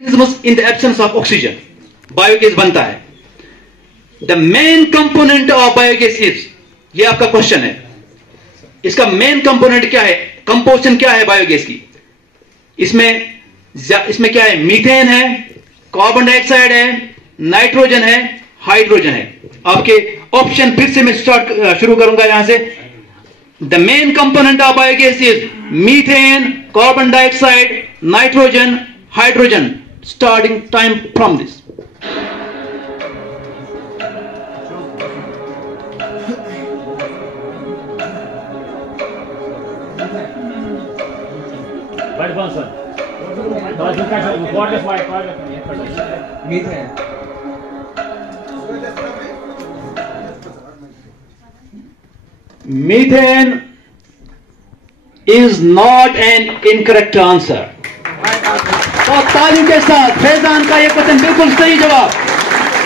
in the absence of oxygen biogas बनता है. The main component of biogas is, ये आपका क्वेश्चन है, इसका मेन कंपोनेंट क्या है, कंपोजिशन क्या है बायोगैस की. इसमें क्या है, मीथेन है, कार्बन डाइऑक्साइड है, नाइट्रोजन है, हाइड्रोजन है. आपके ऑप्शन फिर से मैं शुरू करूंगा यहां से. The main component of biogas is methane, carbon dioxide, nitrogen, hydrogen. Starting time from this. Methane is not an incorrect answer. तो तालियों के साथ फैजान का ये क्वेश्चन बिल्कुल सही जवाब.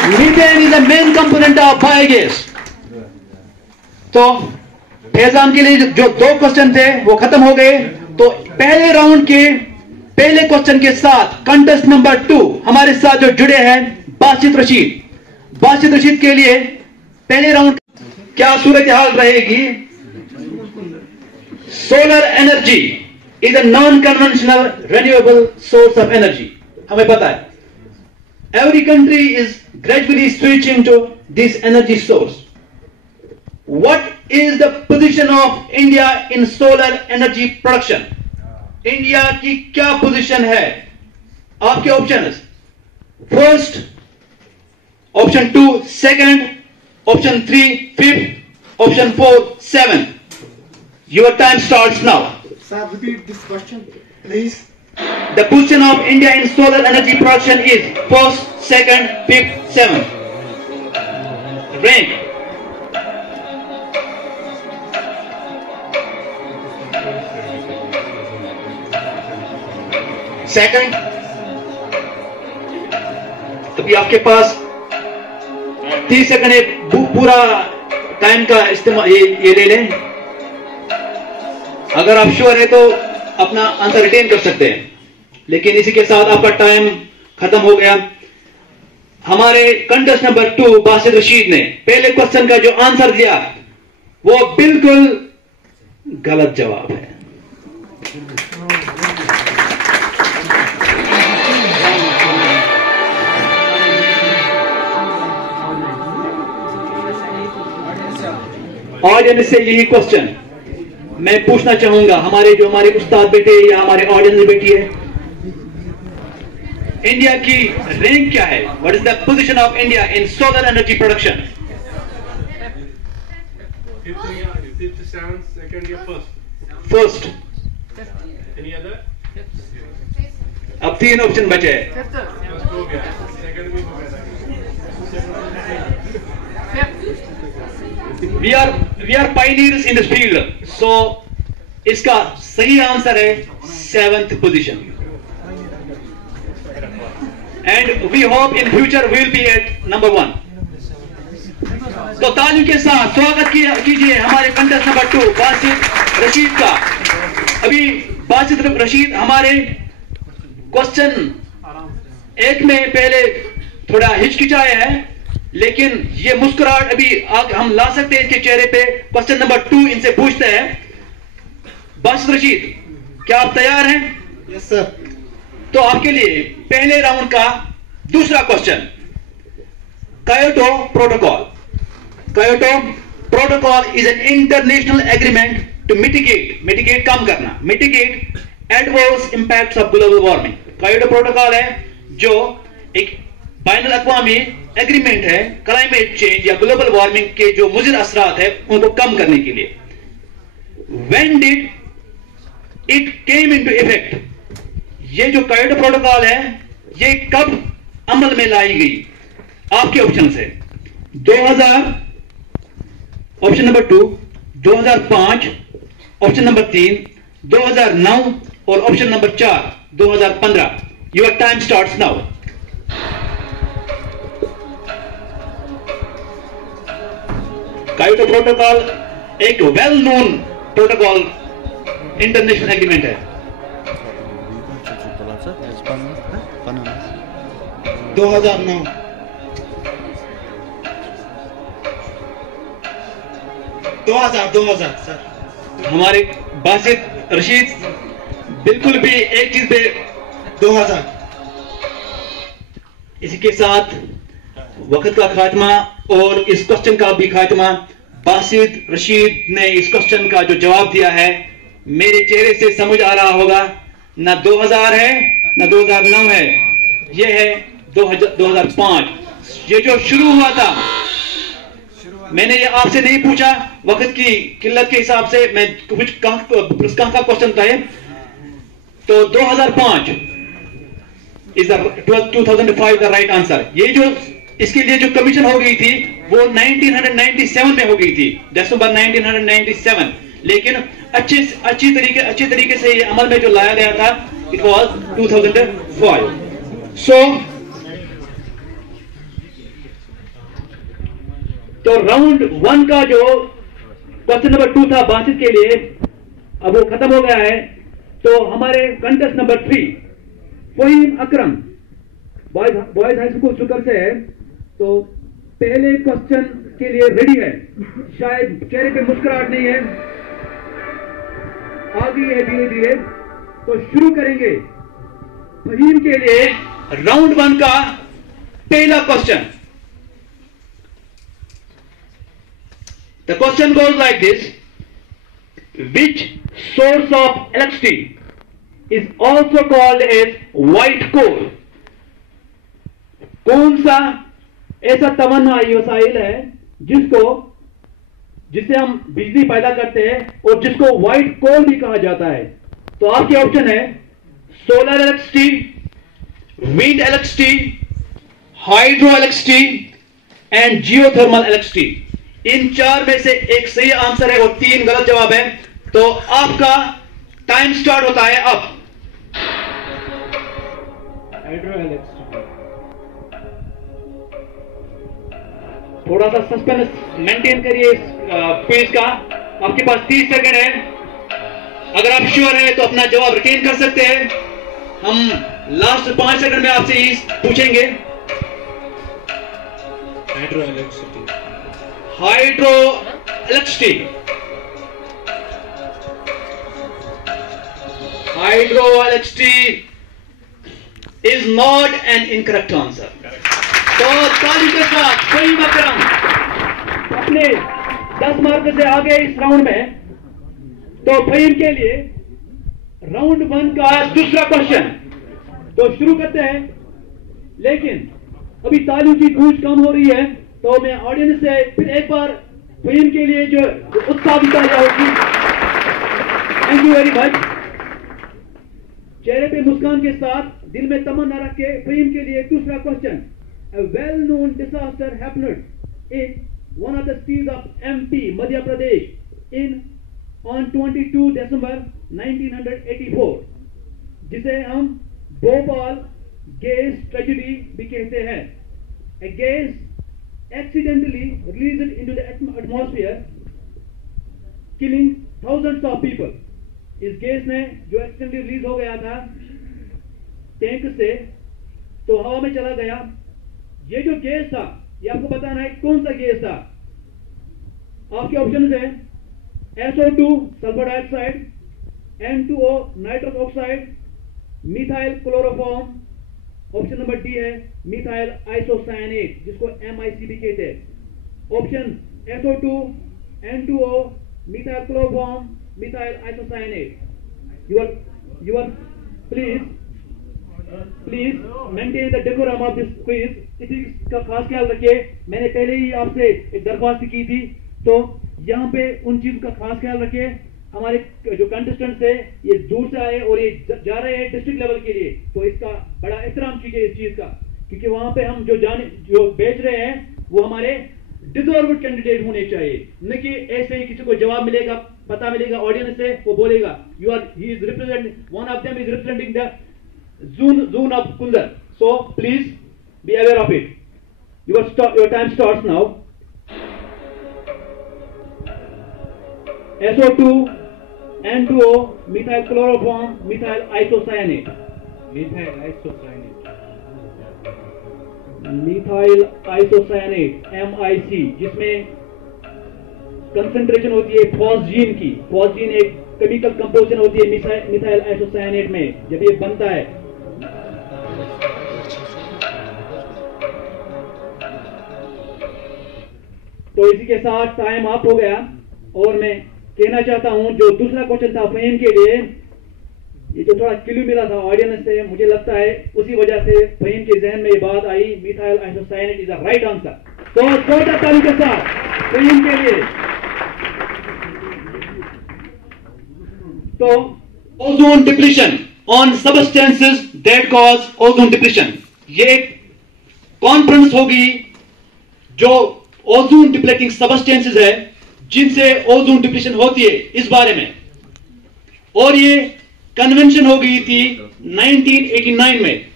Methane is the main component of biogas. तो फैजान के लिए जो 2 क्वेश्चन थे वो खत्म हो गए. तो पहले राउंड के पहले क्वेश्चन के साथ कंटेस्ट नंबर 2 हमारे साथ जो जुड़े हैं बासित रशीद. बासित रशीद के लिए पहले राउंड क्या सूरत हाल रहेगी. Solar energy is a non-conventional renewable source of energy. हमें पता है. Every country is gradually switching to this energy source. What is the position of India in solar energy production? India की क्या पोजीशन है? आपके option first, option 2 second, option 3 fifth, option 4 7th. Your time starts now. Sir, repeat this question, please. The position of India in solar energy production is first, second, fifth, 7th. Rank. Second. अभी आपके पास 30 second है, पूरा time का इस्तेमाल ये ले लें. अगर आप श्योर है तो अपना आंसर रिटेन कर सकते हैं, लेकिन इसी के साथ आपका टाइम खत्म हो गया. हमारे कंटेस्ट नंबर 2 बासित रशीद ने पहले क्वेश्चन का जो आंसर दिया वो बिल्कुल गलत जवाब है. ऑडियंस से यही क्वेश्चन मैं पूछना चाहूंगा, हमारे उस्ताद बेटे या हमारे ऑडियंस बेटी है, इंडिया की रैंक क्या है? What is the position of India in solar energy production? First. Any other? अब 3 ऑप्शन बचे हैं. फर्स्ट हो गया, सेकंड भी हो गया. We are pioneers in this field. So इसका सही आंसर है 7th position. And we hope in future we will be at number 1. तो तालियों के साथ स्वागत कीजिए हमारे कंटेस्ट नंबर 2 बासित रशीद का. अभी बासित रशीद हमारे क्वेश्चन 1 में पहले थोड़ा हिचकिचाए हैं, लेकिन ये मुस्कुराहट अभी हम ला सकते हैं इसके चेहरे पे. क्वेश्चन नंबर 2 इनसे पूछते हैं. बासित रशीद, क्या आप तैयार हैं? Yes sir. तो आपके लिए पहले राउंड का दूसरा question, Kyoto protocol. Kyoto protocol is an international agreement to mitigate कम करना, mitigate adverse impacts of global warming. Kyoto protocol है जो एक बाइनुल अक़वामी एग्रीमेंट है क्लाइमेट चेंज या ग्लोबल वार्मिंग के जो मुज़िर असरात है उनको कम करने के लिए. When did it came into effect? ये जो कायोटो प्रोटोकॉल है ये कब अमल में लाई गई? आपके ऑप्शन है 2000, ऑप्शन नंबर 2 2005, ऑप्शन नंबर 3 2009 और option number 4 2015. Your time starts now. Kyoto protocol एक well known protocol international agreement है. 2009 2000 सर। हमारे बासित रशीद बिल्कुल भी एक चीज पे 2000। इसी के साथ वक्त का खात्मा और इस क्वेश्चन का भी खात्मा। बासित रशीद ने इस क्वेश्चन का जो जवाब दिया है, मेरे चेहरे से समझ आ रहा होगा, ना 2000 है ना 2009 है, यह है 2005। ये जो शुरू हुआ था, मैंने ये आपसे नहीं पूछा, वक्त की किल्लत के हिसाब से मैं कुछ कहाँ का क्वेश्चन था ये, तो 2005 इज 2005 द राइट आंसर। ये जो इसके लिए जो कमीशन हो गई थी वो 1997 में हो गई थी, दिसंबर 1997। लेकिन अच्छी तरीके से ये अमल में जो लाया गया था, इट वाज 2005। तो राउंड 1 का जो क्वेश्चन नंबर 2 था बासित के लिए, अब वो खत्म हो गया है। तो हमारे कंटेस्ट नंबर 3 फहीम अकरम बॉयज हाई स्कूल शुक्र से है, तो पहले क्वेश्चन के लिए रेडी है। शायद चेहरे पे मुस्कुराहट नहीं है, आ गई है धीरे धीरे। तो शुरू करेंगे फहीम के लिए राउंड 1 का पहला question. The question goes like this: which source of electricity is also called as white coal? कौन सा ऐसा तमन्नाई वसाइल है जिससे हम बिजली पैदा करते हैं और जिसको व्हाइट कोल भी कहा जाता है? तो आपके ऑप्शन है solar electricity, wind electricity, hydro electricity and geothermal electricity. इन 4 में से एक सही आंसर है और 3 गलत जवाब है। तो आपका टाइम स्टार्ट होता है अब। थोड़ा सा सस्पेंस मेंटेन करिए इस क्विज का। आपके पास 30 सेकंड है। अगर आप श्योर है तो अपना जवाब रिटेन कर सकते हैं। हम लास्ट 5 सेकंड में आपसे ही पूछेंगे। Hydro electricity. Hydro electricity, hydro electricity is not an incorrect answer. तो ताली के साथ फहीम अकरम अपने 10 मार्क से आगे इस राउंड में। तो फहीम के लिए राउंड 1 का दूसरा क्वेश्चन तो शुरू करते हैं, लेकिन अभी तालियों की गूंज कम हो रही है, तो मैं ऑडियंस से फिर एक बार फहीम के लिए जो उत्साह दिखा जाएगी। Thank you very much. चेहरे पे मुस्कान के साथ दिल में तमन्ना रख के फहीम के लिए दूसरा question. A well-known disaster happened in one of the cities of MP, Madhya Pradesh, on 22 December 1984, जिसे हम भोपाल गैस ट्रेजेडी भी कहते हैं। A gas accidentally released into the atmosphere, killing thousands of people. इस गैस ने जो एक्सीडेंटली रिलीज हो गया था टैंक से, तो हवा में चला गया। ये जो गैस था, ये आपको बताना है कौन सा गैस था। आपके ऑप्शन है SO2 sulphur dioxide, N2O nitrous oxide, methyl chloroform, option number D है मिथाइल आइसोसायनेट, जिसको MIC भी कहते हैं। Option SO2, N2O, methyl chloroform, methyl isocyanate. You are please maintain the decorum of this quiz. इसी का खास ख्याल रखिए। मैंने पहले ही आपसे एक दरख्वास्त की थी, तो यहाँ पे उन चीज का खास ख्याल रखिए। हमारे जो कंटेस्टेंट्स है ये दूर से आए और ये जा रहे हैं डिस्ट्रिक्ट लेवल के लिए, तो इसका बड़ा एहतराम कीजिए इस चीज का, क्योंकि वहां पे हम जो बेच रहे हैं वो हमारे डिजर्व कैंडिडेट होने चाहिए, न कि ऐसे ही किसी को जवाब मिलेगा, पता मिलेगा ऑडियंस से, वो बोलेगा he is represent, one of them is representing the zone of Kundar. So please be aware of it. Your time starts now. SO2, N2O, methyl chloroform, methyl isocyanate. Methyl isocyanate. Methyl isocyanate MIC, जिसमें concentration होती है phosgene की। Phosgene एक chemical composition होती है methyl isocyanate में। जब ये बनता है तो इसी के साथ टाइम अप हो गया। और मैं कहना चाहता हूं जो दूसरा क्वेश्चन था फहीम के लिए, ये जो थोड़ा क्लू मिला था ऑडियंस से, मुझे लगता है उसी वजह से फहीम के जहन में ये बात आई, methyl isocyanate is the right answer. तो जोरदार ताली के साथ फहीम के लिए। तो ozone depletion on substances that cause ozone depletion, ये कॉन्फ्रेंस होगी जो ओजोन डिप्लीटिंग सबस्टेंसेस है जिनसे ओजोन डिप्लीशन होती है इस बारे में। और ये कन्वेंशन हो गई थी 1989 में,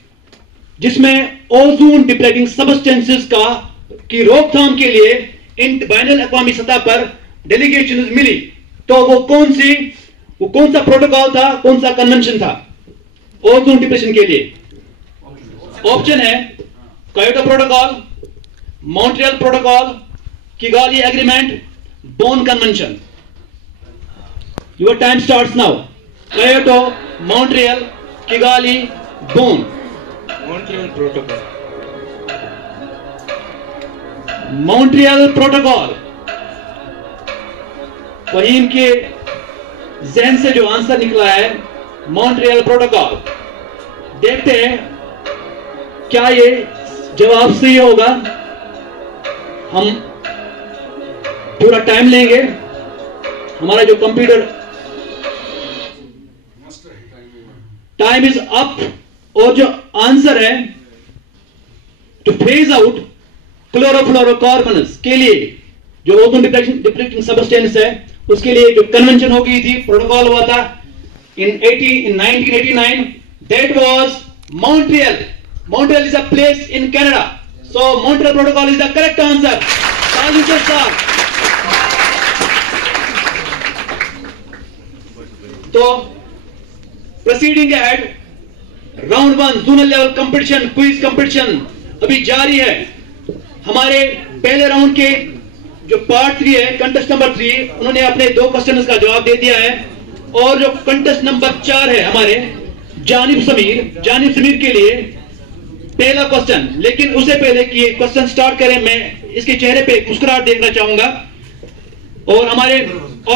जिसमें ओजोन डिप्लीटिंग सबस्टेंसेस की रोकथाम के लिए बैनुल अक़वामी सतह पर डेलीगेशन मिली। तो वो कौन सा प्रोटोकॉल था, कौन सा कन्वेंशन था ओजोन डिप्लीशन के लिए? ऑप्शन है Kyoto protocol, Montreal protocol, Kigali agreement, Bonn convention. Your time starts now. Kyoto, Montreal, Kigali, Bonn. Montreal protocol. Montreal protocol. Faheem के जहन से जो आंसर निकला है मॉन्ट्रियल प्रोटोकॉल। देखते हैं क्या ये जवाब सही होगा। हम पूरा टाइम लेंगे। हमारा जो कंप्यूटर टाइम इज अप। और जो आंसर है टू फेज आउट क्लोरोफ्लोरोकार्बनस के लिए जो ओजोन डिप्लीटिंग सबस्टेंस है उसके लिए जो कन्वेंशन हो गई थी, प्रोटोकॉल हुआ था in 1989, that was Montreal. Montreal is a place in Canada. So Montreal Protocol is the correct answer. Talu sir. तो proceeding ahead, round 1 zonal level competition, quiz competition अभी जारी है। हमारे पहले राउंड के जो पार्ट 3 है, कंटेस्ट नंबर 3, उन्होंने अपने 2 क्वेश्चंस का जवाब दे दिया है। और जो कंटेस्ट नंबर 4 है हमारे जानिब समीर के लिए पहला क्वेश्चन। लेकिन उससे पहले कि ये क्वेश्चन स्टार्ट करें, मैं इसके चेहरे पे मुस्कुराहट देखना चाहूंगा। और हमारे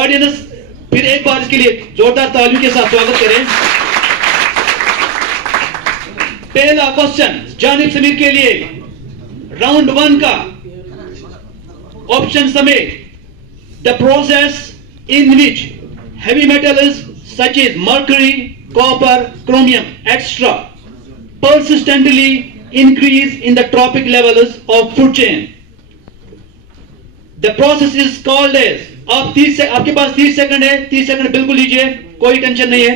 ऑडियंस फिर एक बार इसके लिए जोरदार तालियों के साथ स्वागत करें। पहला क्वेश्चन जानिब समीर के लिए राउंड 1 का ऑप्शन समेत, the process in which heavy metals such as mercury, copper, chromium, etc. persistently increase in the tropic levels of food chain. The process is called as, आपके पास 30 सेकंड है, 30 सेकंड बिल्कुल लीजिए, कोई टेंशन नहीं है।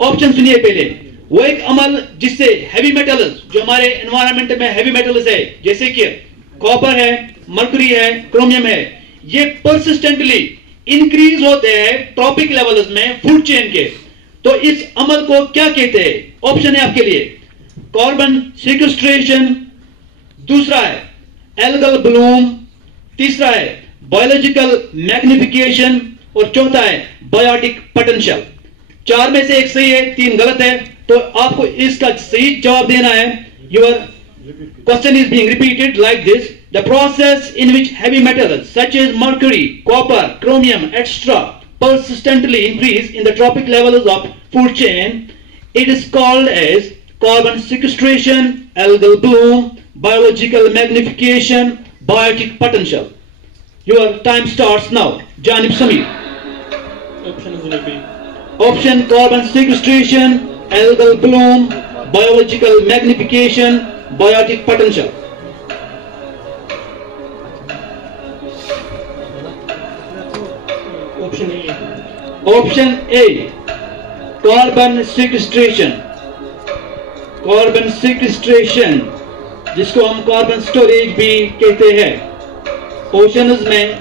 Option सुनिए पहले। वो एक अमल जिससे हैवी मेटल्स, जो हमारे एनवायरमेंट में हैवी मेटल्स है जैसे कि कॉपर है, मर्क्यूरी है, क्रोमियम है, ये परसिस्टेंटली इंक्रीज होते हैं ट्रॉपिक लेवल्स में फूड चेन के। तो इस अमल को क्या कहते हैं? ऑप्शन है आपके लिए कार्बन सिक्वेस्ट्रेशन, दूसरा है एल्गल ब्लूम, तीसरा है बायोलॉजिकल मैग्निफिकेशन और चौथा है बायोटिक पोटेंशियल। 4 में से एक सही है, 3 गलत है। तो आपको इसका सही जवाब देना है। Your question is being repeated like this: the process in which heavy metals such as mercury, copper, chromium, etc. persistently increase in the tropic levels of food chain, it is called as carbon sequestration, algal bloom, biological magnification, biotic potential. Your time starts now. Janib Samir. Option will be Option carbon sequestration, algal bloom, biological magnification, biotic potential. option A. Option A, carbon sequestration. Carbon sequestration, जिसको हम carbon storage भी कहते हैं, oceans में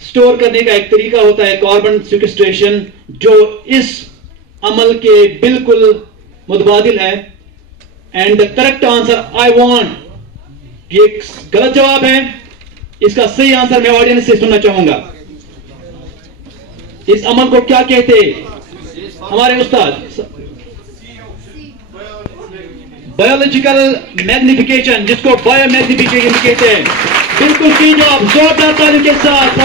store करने का एक तरीका होता है कार्बन सिक्वेस्ट्रेशन, जो इस अमल के बिल्कुल मुतबादिल है। And the correct answer I want, ये गलत जवाब है, इसका सही आंसर मैं ऑडियंस से सुनना चाहूंगा। इस अमल को क्या कहते हमारे उस्ताद? बायोलॉजिकल मैग्निफिकेशन, जिसको बायो मैग्निफिकेशन कहते हैं। बिल्कुल सही जवाब, जोरदार तालियों के साथ।